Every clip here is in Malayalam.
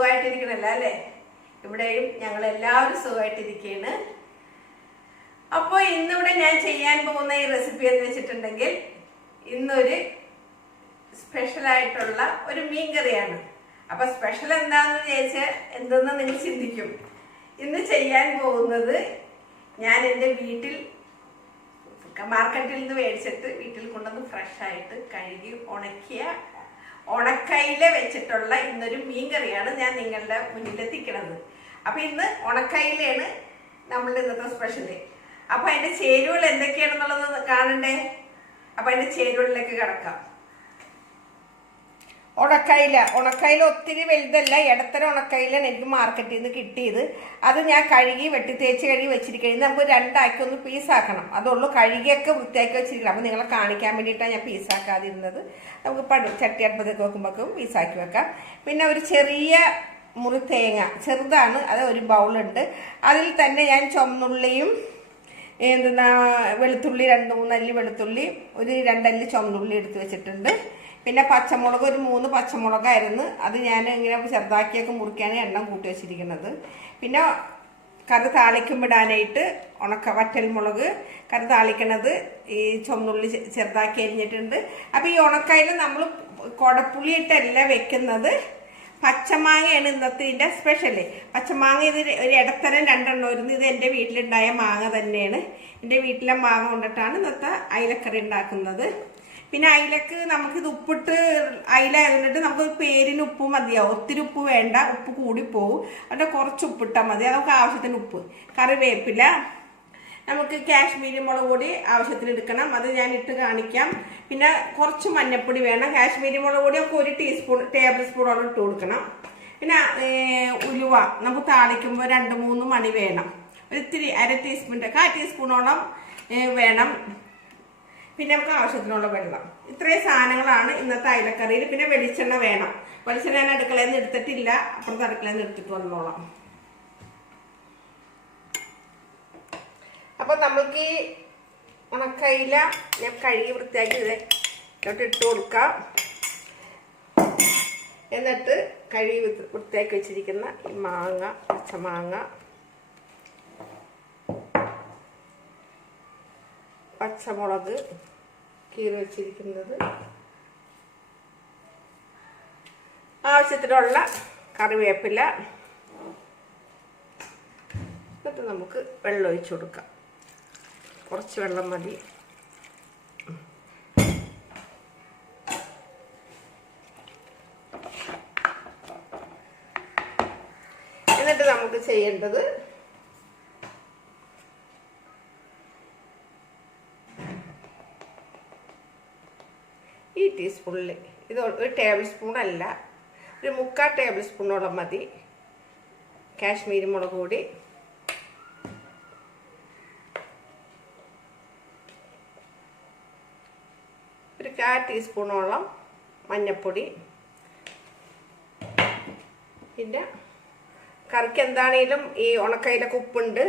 സുഖമായിട്ടിരിക്കണല്ലോ അല്ലേ? ഇവിടെയും ഞങ്ങൾ എല്ലാവരും സുഖമായിട്ടിരിക്കുകയാണ്. അപ്പോൾ ഇന്നിവിടെ ഞാൻ ചെയ്യാൻ പോകുന്ന ഈ റെസിപ്പി എന്ന് വെച്ചിട്ടുണ്ടെങ്കിൽ ഇന്നൊരു സ്പെഷ്യലായിട്ടുള്ള ഒരു മീൻ കറിയാണ്. അപ്പോൾ സ്പെഷ്യൽ എന്താണെന്ന് ചോദിച്ചാൽ എന്തെന്ന് നിങ്ങൾ ചിന്തിക്കും. ഇന്ന് ചെയ്യാൻ പോകുന്നത് ഞാൻ എൻ്റെ വീട്ടിൽ മാർക്കറ്റിൽ നിന്ന് മേടിച്ചിട്ട് വീട്ടിൽ കൊണ്ടുവന്ന് ഫ്രഷായിട്ട് കഴുകി ഉണക്കിയ ഉണക്കയില വെച്ചിട്ടുള്ള ഇന്നൊരു മീൻ കറിയാണ് ഞാൻ നിങ്ങളുടെ മുന്നിൽ എത്തിക്കണത്. അപ്പോൾ ഇന്ന് ഉണക്കയിലാണ് നമ്മളുടെ ഇന്നത്തെ സ്പെഷ്യല്. അപ്പോൾ അതിൻ്റെ ചേരുവകൾ എന്തൊക്കെയാണെന്നുള്ളത് കാണണ്ടേ? അപ്പോൾ അതിൻ്റെ ചേരുവകളിലേക്ക് കിടക്കാം. ഉണക്കയില ഒത്തിരി വലുതല്ല, ഇടത്തരം ഉണക്കയിലാണ് എനിക്ക് മാർക്കറ്റിൽ നിന്ന് കിട്ടിയത്. അത് ഞാൻ കഴുകി തേച്ച് കഴുകി വെച്ചിരിക്കുന്നത്. നമുക്ക് രണ്ടാക്കി ഒന്ന് പീസാക്കണം, അതുള്ളൂ. കഴുകിയൊക്കെ വൃത്തിയാക്കി വെച്ചിരിക്കണം. അപ്പോൾ നിങ്ങളെ കാണിക്കാൻ വേണ്ടിയിട്ടാണ് ഞാൻ പീസാക്കാതിരുന്നത്. നമുക്ക് ചട്ടി അടുപ്പത്തേക്ക് വെക്കുമ്പോഴേക്കും പീസാക്കി വെക്കാം. പിന്നെ ഒരു ചെറിയ മുറി തേങ്ങ, ചെറുതാണ്, അത് ഒരു ബൗളുണ്ട്. അതിൽ തന്നെ ഞാൻ ചുവന്നുള്ളിയും വെളുത്തുള്ളി 2-3 അല്ലി വെളുത്തുള്ളി, ഒരു 2 അല്ലി ചുവന്നുള്ളി എടുത്ത് വെച്ചിട്ടുണ്ട്. പിന്നെ പച്ചമുളക് ഒരു 3 പച്ചമുളകായിരുന്നു, അത് ഞാൻ ഇങ്ങനെ ചെറുതാക്കിയൊക്കെ മുറിക്കാണ് എണ്ണം കൂട്ടി വെച്ചിരിക്കുന്നത്. പിന്നെ കറി താളിക്കുമ്പിടാനായിട്ട് വറ്റൽമുളക്, കറി താളിക്കണത് ഈ ചുവന്നുള്ളി ചെറുതാക്കി അരിഞ്ഞിട്ടുണ്ട്. അപ്പോൾ ഈ ഉണക്കയിൽ നമ്മൾ കുടപ്പുളിയിട്ടല്ല വെക്കുന്നത്, പച്ചമാങ്ങയാണ് ഇന്നത്തെ ഇതിൻ്റെ സ്പെഷ്യല്. പച്ചമാങ്ങ ഇത് ഒരു ഇടത്തരം 2 വരുന്നു. ഇത് എൻ്റെ വീട്ടിലുണ്ടായ മാങ്ങ തന്നെയാണ്. എൻ്റെ വീട്ടിലെ മാങ്ങ കൊണ്ടിട്ടാണ് ഇന്നത്തെ അയിലക്കറി ഉണ്ടാക്കുന്നത്. പിന്നെ അയിലക്ക് നമുക്കിത് ഉപ്പിട്ട് അയില എന്നിട്ട് നമുക്ക് പേരിന് ഉപ്പ് മതിയാവും. ഒത്തിരി ഉപ്പ് വേണ്ട, ഉപ്പ് കൂടിപ്പോവും. അതിൻ്റെ കുറച്ച് ഉപ്പിട്ടാൽ മതി. നമുക്ക് ആവശ്യത്തിന് ഉപ്പ്, കറിവേപ്പില, നമുക്ക് കാശ്മീരി മുളക് പൊടി ആവശ്യത്തിന് എടുക്കണം, അത് ഞാൻ ഇട്ട് കാണിക്കാം. പിന്നെ കുറച്ച് മഞ്ഞൾപ്പൊടി വേണം. കാശ്മീരി മുളക് പൊടി നമുക്ക് 1 ടേബിൾ സ്പൂണോളം ഇട്ട് കൊടുക്കണം. പിന്നെ ഉലുവ നമുക്ക് താളിക്കുമ്പോൾ 2-3 മണി വേണം. ഒരിത്തിരി 1/2 ടീസ്പൂണിൻ്റെ 1/4 ടീസ്പൂണോളം വേണം. പിന്നെ നമുക്ക് ആവശ്യത്തിനുള്ള വെള്ളം. ഇത്രയും സാധനങ്ങളാണ് ഇന്നത്തെ അയിലക്കറിയിൽ. പിന്നെ വെളിച്ചെണ്ണ വേണം. വെളിച്ചെണ്ണ ഞാൻ അടുക്കളയിൽ നിന്ന് എടുത്തിട്ടില്ല, അപ്പുറത്തെ അടുക്കളയിൽ നിന്ന് എടുത്തിട്ട് വന്നോളാം. അപ്പം നമ്മൾക്ക് ഈ ഉണക്കയില ഞാൻ കഴുകി വൃത്തിയാക്കി ഇതിലോട്ട് ഇട്ട് കൊടുക്കാം. എന്നിട്ട് കഴുകി വൃത്തിയാക്കി വെച്ചിരിക്കുന്ന ഈ മാങ്ങ, പച്ചമാങ്ങ, പച്ചമുളക് കീറി വെച്ചിരിക്കുന്നത്, ആവശ്യത്തിനുള്ള കറിവേപ്പില, എന്നിട്ട് നമുക്ക് വെള്ളം ഒഴിച്ചു കൊടുക്കാം. കുറച്ച് വെള്ളം മതി. എന്നിട്ട് നമുക്ക് ചെയ്യേണ്ടത് ഈ ടീസ്പൂണിൽ, ഇത് 1 ടേബിൾ സ്പൂൺ അല്ല, ഒരു 3/4 ടേബിൾ സ്പൂണോളം മതി കാശ്മീരി മുളക് പൊടി, ഒരു 1/4 ടീസ്പൂണോളം മഞ്ഞൾപ്പൊടി. പിന്നെ കറിക്ക് എന്താണേലും ഈ ഉണക്കയിലൊക്കെ ഉപ്പുണ്ട്,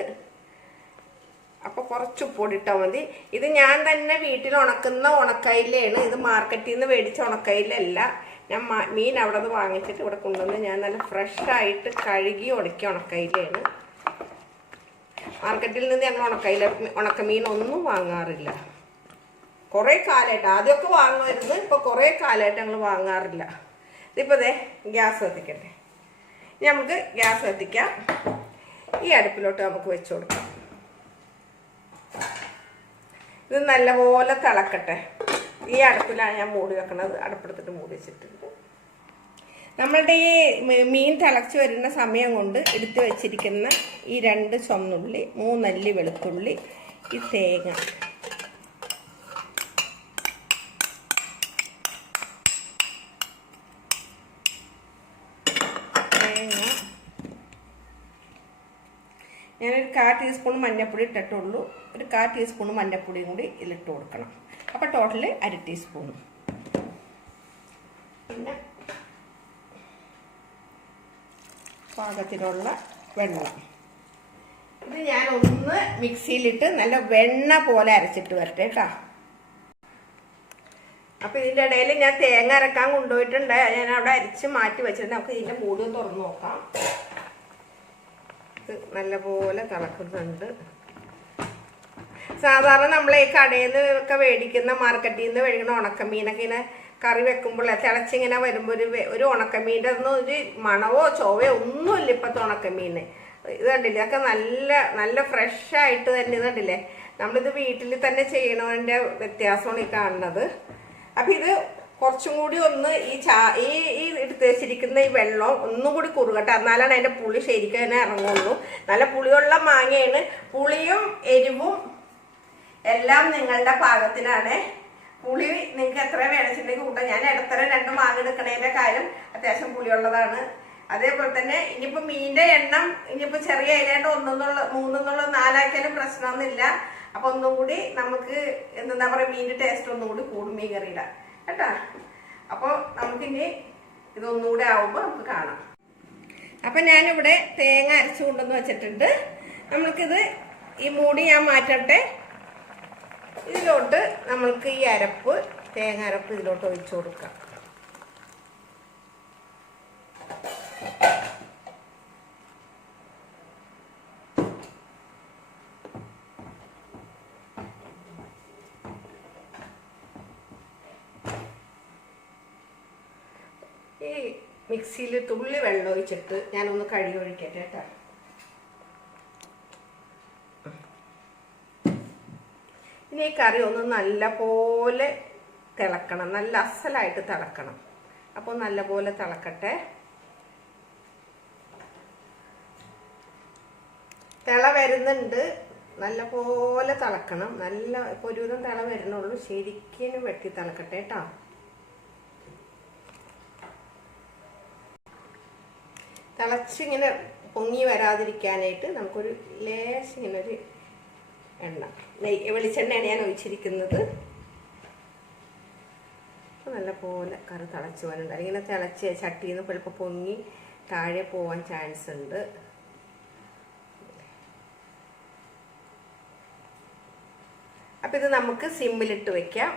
അപ്പോൾ കുറച്ച് ഉപ്പൊടി ഇട്ടാൽ മതി. ഇത് ഞാൻ തന്നെ വീട്ടിൽ ഉണക്കുന്ന ഉണക്കയിലാണ്. ഇത് മാർക്കറ്റിൽ നിന്ന് മേടിച്ച ഉണക്കയിലല്ല. ഞാൻ മീൻ അവിടെ നിന്ന് വാങ്ങിച്ചിട്ട് ഇവിടെ കൊണ്ടുവന്ന് ഞാൻ നല്ല ഫ്രഷായിട്ട് കഴുകി ഉണക്കിയ ഉണക്കയിലാണ്. മാർക്കറ്റിൽ നിന്ന് ഞങ്ങൾ ഉണക്കമീനൊന്നും വാങ്ങാറില്ല. കുറേ കാലമായിട്ട്, ആദ്യമൊക്കെ വാങ്ങുമായിരുന്നു, ഇപ്പോൾ കുറേ കാലമായിട്ട് ഞങ്ങൾ വാങ്ങാറില്ല. ഇതിപ്പോൾ ഗ്യാസ് കത്തിക്കട്ടെ. ഇനി നമുക്ക് ഗ്യാസ് കത്തിക്കാം. ഈ അടുപ്പിലോട്ട് നമുക്ക് വെച്ച് കൊടുക്കാം. ഇത് നല്ലപോലെ തിളക്കട്ടെ. ഈ അടുപ്പിലാണ് ഞാൻ മൂടി വെക്കണത്. അടുപ്പെടുത്തിട്ട് മൂടി വെച്ചിട്ടുണ്ട്. നമ്മളുടെ ഈ മീൻ തിളച്ച് വരുന്ന സമയം കൊണ്ട് എടുത്ത് വെച്ചിരിക്കുന്ന ഈ 2 ചുവന്നുള്ളി, 3 അല്ലി വെളുത്തുള്ളി, ഈ തേങ്ങ, ഞാനൊരു 1/4 ടീസ്പൂൺ മഞ്ഞൾപ്പൊടി ഇട്ടിട്ടുള്ളൂ. ഒരു 1/4 ടീസ്പൂൺ മഞ്ഞൾപ്പൊടിയും കൂടി ഇതിലിട്ട് കൊടുക്കണം. അപ്പോൾ ടോട്ടൽ 1/2 ടീസ്പൂൺ. പിന്നെ പാകത്തിനുള്ള വെള്ളം. ഇത് ഞാൻ ഒന്ന് മിക്സിയിലിട്ട് നല്ല വെണ്ണ പോലെ അരച്ചിട്ട് വരട്ടെ കേട്ടോ. അപ്പോൾ ഇതിൻ്റെ ഇടയിൽ ഞാൻ തേങ്ങ അരക്കാൻ കൊണ്ടുപോയിട്ടുണ്ട്. ഞാൻ അവിടെ അരിച്ച് മാറ്റി വെച്ചിട്ടുണ്ട്. നമുക്ക് ഇതിൻ്റെ മൂടി ഒന്ന് തുറന്ന് നോക്കാം. ഇത് നല്ലപോലെ തിളക്കുന്നുണ്ട്. സാധാരണ നമ്മൾ ഈ കടയിൽ നിന്നൊക്കെ മേടിക്കുന്ന മാർക്കറ്റിൽ നിന്ന് മേടിക്കുന്ന ഉണക്കമീനൊക്കെ ഇങ്ങനെ കറി വെക്കുമ്പോൾ തിളച്ചിങ്ങനെ വരുമ്പോൾ ഒരു ഉണക്കമീൻ്റെ ഒന്നും ഒരു മണവോ ചൊവയോ ഒന്നുമില്ല ഇപ്പോഴത്തെ ഉണക്കമീൻ. ഇത് കണ്ടില്ലേ, ഇതൊക്കെ നല്ല ഫ്രഷായിട്ട് തന്നെ. ഇത് കണ്ടില്ലേ, നമ്മളിത് വീട്ടിൽ തന്നെ ചെയ്യണതിൻ്റെ വ്യത്യാസമാണ് ഈ കാണുന്നത്. അപ്പം ഇത് കുറച്ചും കൂടി ഒന്ന് ഈ എടുത്ത് വെച്ചിരിക്കുന്ന ഈ വെള്ളം ഒന്നും കൂടി കുറുകട്ടെ, എന്നാലാണ് അതിൻ്റെ പുളി ശരിക്കും തന്നെ ഇറങ്ങുള്ളൂ. നല്ല പുളിയുള്ള മാങ്ങയാണ്. പുളിയും എരിവും എല്ലാം നിങ്ങളുടെ പാകത്തിനാണ്. പുളി നിങ്ങൾക്ക് എത്ര വേണിച്ചിട്ടുണ്ടെങ്കിൽ കൂട്ടാം. ഞാൻ ഇടത്തരം 2 മാങ്ങ എടുക്കണതിൻ്റെ കാര്യം അത്യാവശ്യം പുളിയുള്ളതാണ്. അതേപോലെ തന്നെ ഇനിയിപ്പോൾ മീനിൻ്റെ എണ്ണം ഇനിയിപ്പോൾ ചെറിയ അതിനായിട്ട് 1 3 4 ആക്കിയാലും പ്രശ്നമൊന്നുമില്ല. അപ്പോൾ ഒന്നും കൂടി നമുക്ക് എന്താ പറയുക, മീനിൻ്റെ ടേസ്റ്റ് ഒന്നും കൂടി കൂടും മീൻ കറിയുടെ കേട്ടോ. അപ്പോൾ നമുക്കിനി ഇതൊന്നുകൂടി ആവുമ്പോൾ നമുക്ക് കാണാം. അപ്പം ഞാനിവിടെ തേങ്ങ അരച്ചു കൊണ്ടുവന്ന് വെച്ചിട്ടുണ്ട്. നമ്മൾക്കിത് ഈ മൂടി ഞാൻ മാറ്റട്ടെ. ഇതിലോട്ട് നമ്മൾക്ക് ഈ തേങ്ങ അരപ്പ് ഇതിലോട്ട് ഒഴിച്ചു കൊടുക്കാം. ഈ മിക്സിയിൽ തുള്ളി വെള്ളം ഒഴിച്ചിട്ട് ഞാനൊന്ന് കഴുകി ഒഴിക്കട്ടെ കേട്ടോ. ഇനി ഈ കറി ഒന്ന് നല്ല പോലെ തിളക്കണം, നല്ല അസലായിട്ട് തിളക്കണം. അപ്പോൾ നല്ല പോലെ തിളക്കട്ടെ. തിള വരുന്നുണ്ട്, നല്ല പോലെ തിളക്കണം. ഇപ്പോൾ ഒരുവിധം തിള വരുന്നുള്ളൂ. ശരിക്കും വെട്ടി തിളക്കട്ടെ കേട്ടോ. തിളച്ചിങ്ങനെ പൊങ്ങി വരാതിരിക്കാനായിട്ട് നമുക്കൊരു ലേശം ഇങ്ങനെ ഒരു വെളിച്ചെണ്ണയാണ് ഞാൻ ഒഴിച്ചിരിക്കുന്നത്. നല്ല പോലെ കറി തിളച്ച് വരുന്നുണ്ട്. ഇങ്ങനെ തിളച്ച് ചട്ടിയിൽ നിന്ന് ചിലപ്പോൾ പൊങ്ങി താഴെ പോവാൻ ചാൻസ് ഉണ്ട്. അപ്പം ഇത് നമുക്ക് സിമ്മിലിട്ട് വെക്കാം.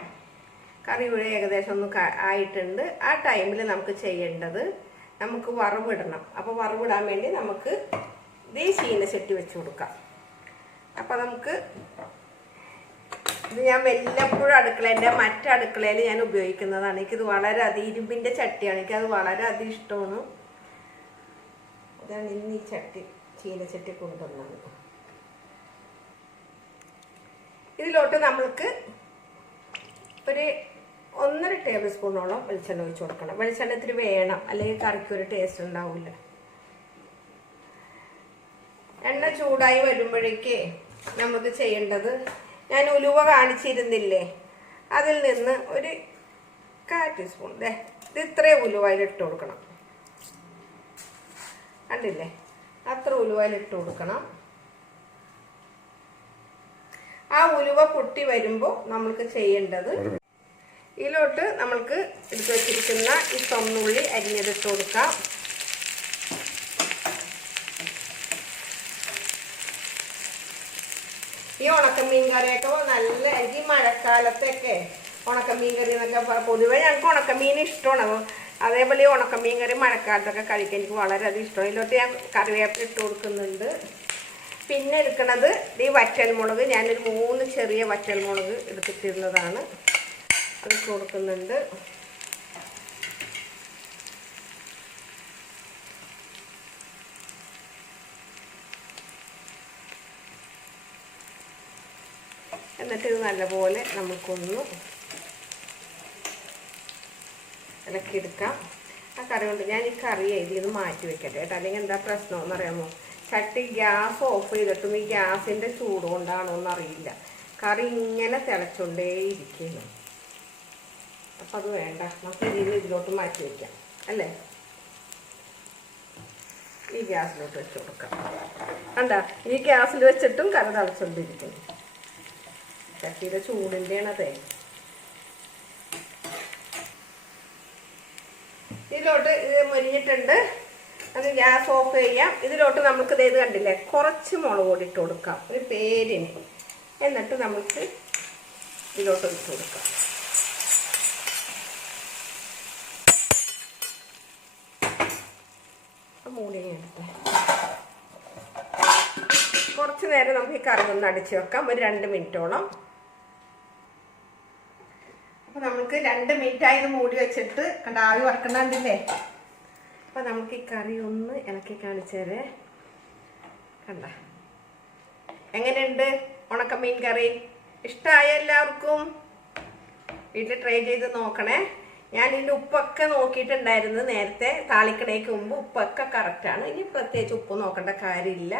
കറി ഇവിടെ ഏകദേശം ഒന്ന് ആയിട്ടുണ്ട്. ആ ടൈമിൽ നമുക്ക് ചെയ്യേണ്ടത് നമുക്ക് വറവിടണം. അപ്പോൾ വറവിടാൻ വേണ്ടി നമുക്ക് ഈ ചീനച്ചട്ടി വെച്ച് കൊടുക്കാം. അപ്പം നമുക്ക് ഇത് ഞാൻ വല്ലപ്പോഴും മറ്റടുക്കളയിൽ ഞാൻ ഉപയോഗിക്കുന്നതാണ്. എനിക്കിത് വളരെയധികം ഇരുമ്പിൻ്റെ ചട്ടിയാണ്. എനിക്കത് വളരെയധികം ഇഷ്ടമാണ്. അതാണ് ഇന്ന് ഈ ചീനച്ചട്ടി കൊണ്ടുവന്നത്. ഇതിലോട്ട് നമ്മൾക്ക് ഒരു 1.5 ടേബിൾ സ്പൂണോളം വെളിച്ചെണ്ണ ഒഴിച്ച് കൊടുക്കണം. വെളിച്ചെണ്ണ ഇത്തിരി വേണം, അല്ലെങ്കിൽ കറിക്കൊരു ടേസ്റ്റ് ഉണ്ടാവില്ല. എണ്ണ ചൂടായി വരുമ്പോഴേക്ക് നമുക്ക് ചെയ്യേണ്ടത്, ഞാൻ ഉലുവ കാണിച്ചിരുന്നില്ലേ, അതിൽ നിന്ന് ഒരു 1/4 ടീസ്പൂൺ ഇത് ഇത്രയും ഉലുവയിൽ ഇട്ട് കൊടുക്കണം. കണ്ടില്ലേ, അത്ര ഉലുവയിൽ ഇട്ട് കൊടുക്കണം. ആ ഉലുവ പൊട്ടി വരുമ്പോൾ നമ്മൾക്ക് ചെയ്യേണ്ടത്, ഇതിലോട്ട് നമ്മൾക്ക് എടുത്ത് വെച്ചിരിക്കുന്ന ഈ ചുവന്നുള്ളി അരിഞ്ഞതിട്ട് കൊടുക്കാം. ഈ ഉണക്കമീൻ കറിയൊക്കെ നല്ല, ഈ മഴക്കാലത്തൊക്കെ ഉണക്കമീൻ കറി എന്നൊക്കെ പൊതുവേ ഞങ്ങൾക്ക് ഉണക്കമീൻ ഇഷ്ടമാണ്. അതേപോലെ ഈ ഉണക്കമീൻ കറി മഴക്കാലത്തൊക്കെ കഴിക്കാൻ എനിക്ക് വളരെയധികം ഇഷ്ടമാണ്. ഇതിലോട്ട് ഞാൻ കറിവേപ്പില ഇട്ട് കൊടുക്കുന്നുണ്ട്. പിന്നെ എടുക്കുന്നത് ഈ വറ്റൽമുളക്, ഞാനൊരു 3 ചെറിയ വറ്റൽമുളക് എടുത്തിട്ടിരുന്നതാണ്, അതിട്ട് കൊടുക്കുന്നുണ്ട്. എന്നിട്ട് ഇത് നല്ലപോലെ നമുക്കൊന്ന് ഇളക്കിയെടുക്കാം. ആ കറി കൊണ്ട് ഞാൻ ഈ കറി ഇതിൽ നിന്ന് മാറ്റി വെക്കട്ടെ കേട്ടോ. അല്ലെങ്കിൽ എന്താ പ്രശ്നമെന്ന് അറിയാമോ, ചട്ടി ഗ്യാസ് ഓഫ് ചെയ്തിട്ടും ഈ ഗ്യാസിൻ്റെ ചൂട് കൊണ്ടാണോ എന്നറിയില്ല, കറി ഇങ്ങനെ തിളച്ചുകൊണ്ടേ ഇരിക്കുന്നു. അപ്പം അത് വേണ്ട, നമുക്ക് ഇതിലോട്ട് മാറ്റി വയ്ക്കാം അല്ലേ. ഈ ഗ്യാസിലോട്ട് വെച്ച് കൊടുക്കാം. കണ്ട, ഈ ഗ്യാസിൽ വെച്ചിട്ടും കറി തിളച്ചുകൊണ്ടിരിക്കുന്നു. ചട്ടിയുടെ ചൂടിൻ്റെയാണതേ. ഇതിലോട്ട് ഇത് മുരിഞ്ഞിട്ടുണ്ട്, അത് ഗ്യാസ് ഓഫ് ചെയ്യാം. ഇതിലോട്ട് നമുക്ക് ഇത് കണ്ടില്ലേ, കുറച്ച് മുളക് പൊടി ഇട്ട് കൊടുക്കാം ഒരു പേരിന്. എന്നിട്ട് നമുക്ക് ഇതിലോട്ട് ഇട്ട് കൊടുക്കാം. മൂടി എടുത്ത് കുറച്ച് നേരം നമുക്ക് ഈ കറി ഒന്ന് അടിച്ച് വെക്കാം, ഒരു 2 മിനിറ്റോളം. അപ്പോൾ നമുക്ക് 2 മിനിറ്റായി ഇത് മൂടി വെച്ചിട്ട് കണ്ട ആവി വറക്കണണ്ടില്ലേ. അപ്പോൾ നമുക്ക് ഈ കറി ഒന്ന് ഇളക്കി കാണിച്ചേരേ. കണ്ട എങ്ങനെയുണ്ട് ഉണക്കമീൻ കറി? ഇഷ്ടമായ എല്ലാവർക്കും? വീട്ടിൽ ട്രൈ ചെയ്ത് നോക്കണേ. ഞാൻ ഇതിൻ്റെ ഉപ്പൊക്കെ നോക്കിയിട്ടുണ്ടായിരുന്നു നേരത്തെ, താളിക്കണേക്ക് മുമ്പ് ഉപ്പൊക്കെ കറക്റ്റാണ്. ഇനി പ്രത്യേകിച്ച് ഉപ്പ് നോക്കേണ്ട കാര്യമില്ല.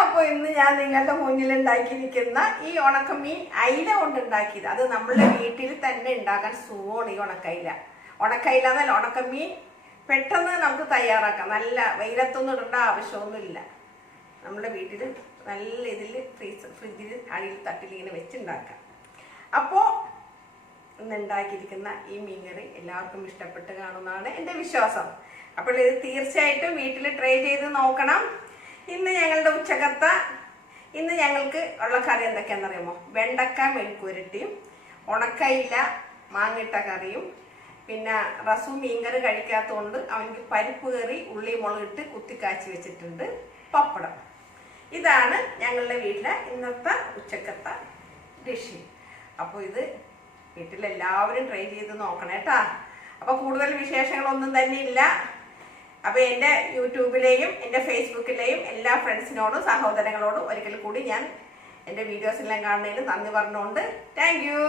അപ്പോൾ ഇന്ന് ഞാൻ നിങ്ങളുടെ മുന്നിൽ ഉണ്ടാക്കിയിരിക്കുന്ന ഈ ഉണക്കമീൻ അയില കൊണ്ട് ഉണ്ടാക്കിയത്, അത് നമ്മളുടെ വീട്ടിൽ തന്നെ ഉണ്ടാക്കാൻ സുഖമാണ്. ഈ ഉണക്കയില എന്നല്ല, ഉണക്കമീൻ പെട്ടെന്ന് നമുക്ക് തയ്യാറാക്കാം. നല്ല വെയിലത്തൊന്നും ഇടേണ്ട ആവശ്യമൊന്നുമില്ല. നമ്മുടെ വീട്ടിൽ നല്ല ഇതിൽ ഫ്രിഡ്ജിൽ അടിയിൽ തട്ടിൽ ഇങ്ങനെ വെച്ചുണ്ടാക്കാം. അപ്പോൾ ഇന്ന് ഉണ്ടാക്കിയിരിക്കുന്ന ഈ മീൻകറി എല്ലാവർക്കും ഇഷ്ടപ്പെട്ട് കാണുന്നതാണ് എൻ്റെ വിശ്വാസം. അപ്പോൾ ഇത് തീർച്ചയായിട്ടും വീട്ടിൽ ട്രൈ ചെയ്ത് നോക്കണം. ഇന്ന് ഞങ്ങൾക്ക് ഉള്ള കറി എന്തൊക്കെയാണെന്നറിയാമോ? വെണ്ടക്ക മെഴുക്കുരട്ടിയും ഉണക്കയില മാങ്ങിട്ട കറിയും, പിന്നെ റസു മീൻകറി കഴിക്കാത്തതുകൊണ്ട് അവനിക്ക് പരിപ്പ് കറി ഉള്ളി മുളകിട്ട് കുത്തിക്കാച്ചി വെച്ചിട്ടുണ്ട്, പപ്പടം. ഇതാണ് ഞങ്ങളുടെ വീട്ടിലെ ഇന്നത്തെ ഉച്ചക്കത്തെ ഡിഷ്. അപ്പോൾ ഇത് വീട്ടിലെല്ലാവരും ട്രൈ ചെയ്ത് നോക്കണം കേട്ടാ. അപ്പോൾ കൂടുതൽ വിശേഷങ്ങളൊന്നും തന്നെ ഇല്ല. അപ്പോൾ എൻ്റെ യൂട്യൂബിലെയും എൻ്റെ ഫേസ്ബുക്കിലെയും എല്ലാ ഫ്രണ്ട്സിനോടും സഹോദരങ്ങളോടും ഒരിക്കൽ കൂടി ഞാൻ എൻ്റെ വീഡിയോസെല്ലാം കാണുന്നതിന് നന്ദി പറഞ്ഞുകൊണ്ട് താങ്ക് യു.